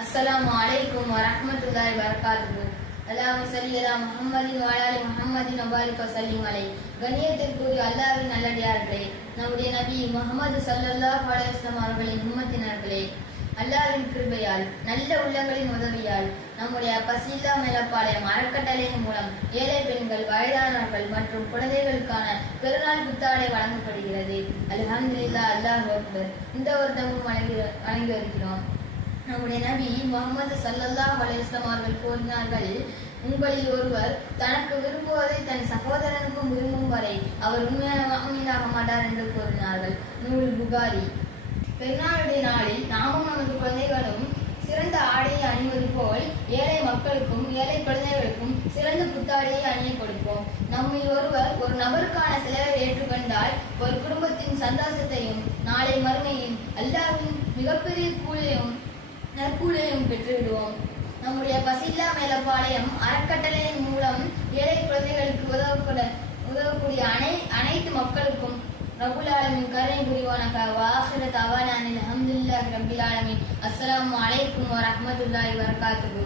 அஸ்ஸலாமு அலைக்கும் வரஹ்மத்துல்லாஹி வரகாத்துஹு அல்லாஹ் சல்லி அலா முஹம்மதின் வஆலி முஹம்மதின் வபாரிக் வஸல்லிம் அலை கணியத்திற்குரிய அல்லாவின் நல்லடியார்களே நம்முடைய நபி முகமது சல்லல்லாஹ் அலைஹி அவர்களின் உம்மத்தினர்களே அல்லாவின் கிருபையால் நல்ல உள்ளங்களின் உதவியால் நம்முடைய பசில்லா மேலப்பாளையம் அறக்கட்டளையின் மூலம் ஏழை பெண்கள் வயதானவர்கள் மற்றும் குழந்தைகளுக்கான பெருநாள் புத்தாடை வழங்கப்படுகிறது. அல்ஹம்துலில்லாஹ் அல்லாஹ் இந்த வருடமும் வழங்கி வழங்கி வருகிறோம். நம்முடைய நபி முகமது சல்லல்லாஹ் அலைஹிஸ்ஸலாம் அவர்கள் கூறினார்கள் உங்களில் ஒருவர் தனக்கு விரும்புவதை தன் சகோதரனுக்கும் விரும்பும் வரை அவர் உண்மையான முஃமினாக மாட்டார் என்று கூறினார்கள். நூல் புகாரி. பெருநாளுடைய நாளில் நாமும் நமது குழந்தைகளும் சிறந்த ஆடையை அணிவது போல் ஏழை மக்களுக்கும் ஏழை குழந்தைகளுக்கும் சிறந்த புத்தாடையை அணிய கொடுப்போம். நம்மில் ஒருவர் ஒரு நபருக்கான செலவை ஏற்றுக்கொண்டால் ஒரு குடும்பத்தின் சந்தோஷத்தையும் நாளை மறுமையில் அல்லாவின் மிகப்பெரிய கூலியும் நற்கூலியும் பெற்றுவிடுவோம். நம்முடைய பசில்லா மேலப்பாளையம் அறக்கட்டளையின் மூலம் ஏழை குழந்தைகளுக்கு உதவக்கூட உதவக்கூடிய அனை அனைத்து மக்களுக்கும் ரபுல் ஆலமின் கருணை புரிவானாக. வாஹிரத் அவானானில் அஹமதுல்லாஹ் ரப்பில் ஆலமின். அஸ்ஸலாமு அலைக்கும் வரமத்துல்லாஹி வரகாத்துஹு